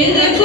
Yeah.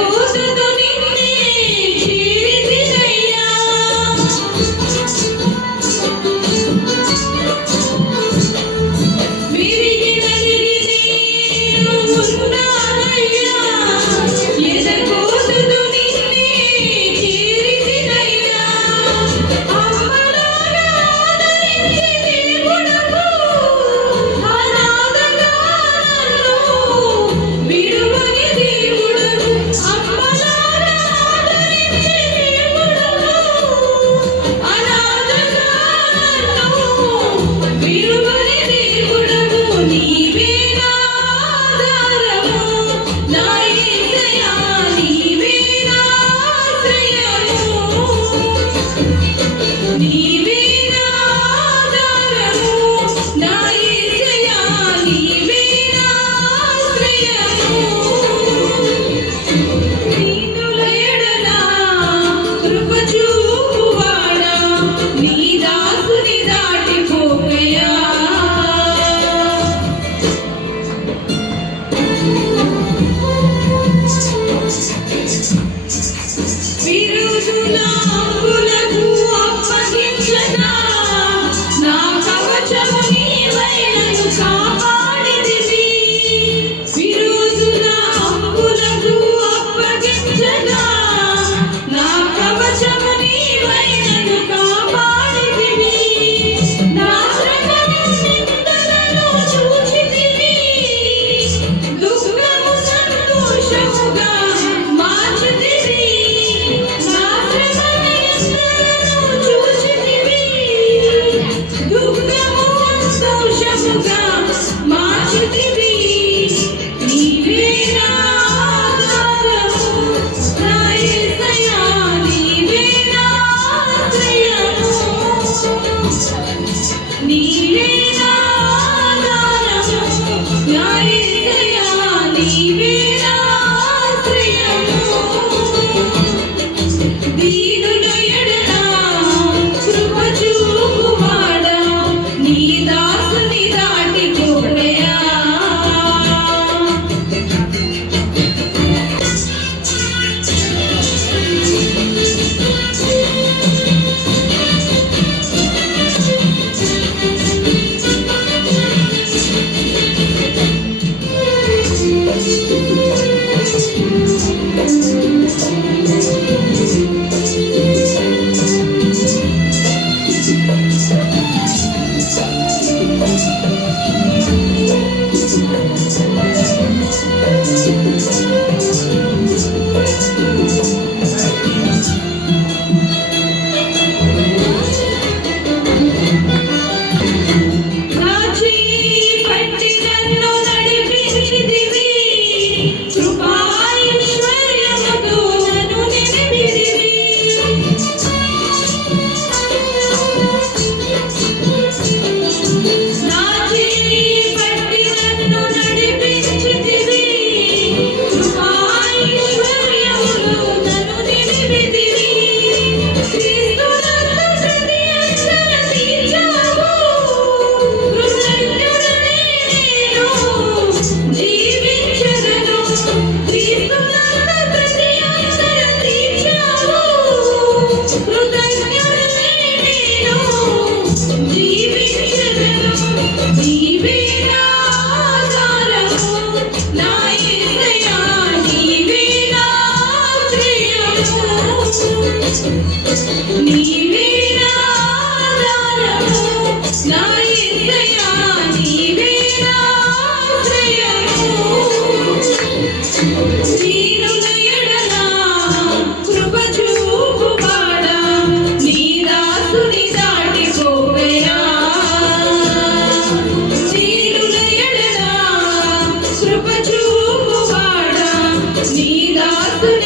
Hallelujah.